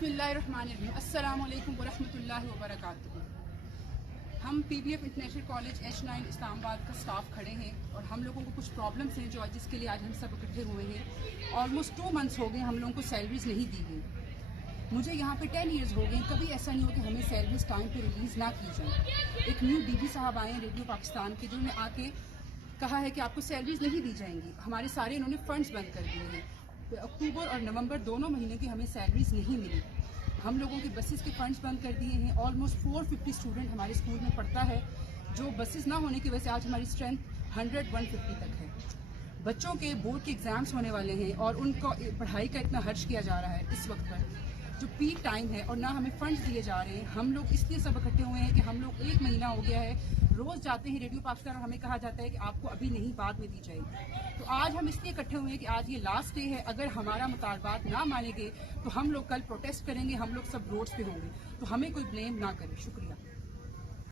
बिस्मिल्लाहिर्रहमानिर्रहीम। अस्सलाम वालेकुम वरहमतुल्लाहि वबरकातुहू। हम PBF international college H9 Islamabad का स्टाफ खड़े हैं और हम लोगों को कुछ प्रॉब्लम्स हैं जो जिसके लिए आज हम सब इकट्ठे हुए हैं। ऑलमोस्ट 2 मंथ्स हो गए हम लोगों को सैलरीज नहीं दी गई। मुझे यहाँ पे 10 ईयर्स हो गए, कभी ऐसा नहीं हो कि हमें सैलरीज टाइम पे रिलीज़ ना की जाए। एक न्यू DB साहब आए हैं रेडियो पाकिस्तान के, जिन्होंने आके कहा है कि आपको सैलरीज नहीं दी जाएंगी। हमारे सारे इन्होंने फंड्स बंद कर दिए हैं। अक्टूबर और नवंबर दोनों महीने की हमें सैलरीज नहीं मिली। हम लोगों के बसेस के फंड्स बंद कर दिए हैं। ऑलमोस्ट 450 स्टूडेंट हमारे स्कूल में पढ़ता है, जो बसेस ना होने की वजह से आज हमारी स्ट्रेंथ 100-150 तक है। बच्चों के बोर्ड के एग्जाम्स होने वाले हैं और उनको पढ़ाई का इतना खर्च किया जा रहा है इस वक्त पर जो पीक टाइम है, और ना हमें फंड्स दिए जा रहे हैं। हम लोग इसलिए सब इकट्ठे हुए हैं कि हम लोग 1 महीना हो गया है रोज जाते हैं रेडियो पाकिस्तान और हमें कहा जाता है कि आपको अभी नहीं, बाद में दी जाएगी। तो आज हम इसलिए इकट्ठे हुए हैं कि आज ये लास्ट डे है। अगर हमारा मुतालबात ना मानेंगे तो हम लोग कल प्रोटेस्ट करेंगे, हम लोग सब रोड्स पे होंगे। तो हमें कोई ब्लेम ना करे। शुक्रिया।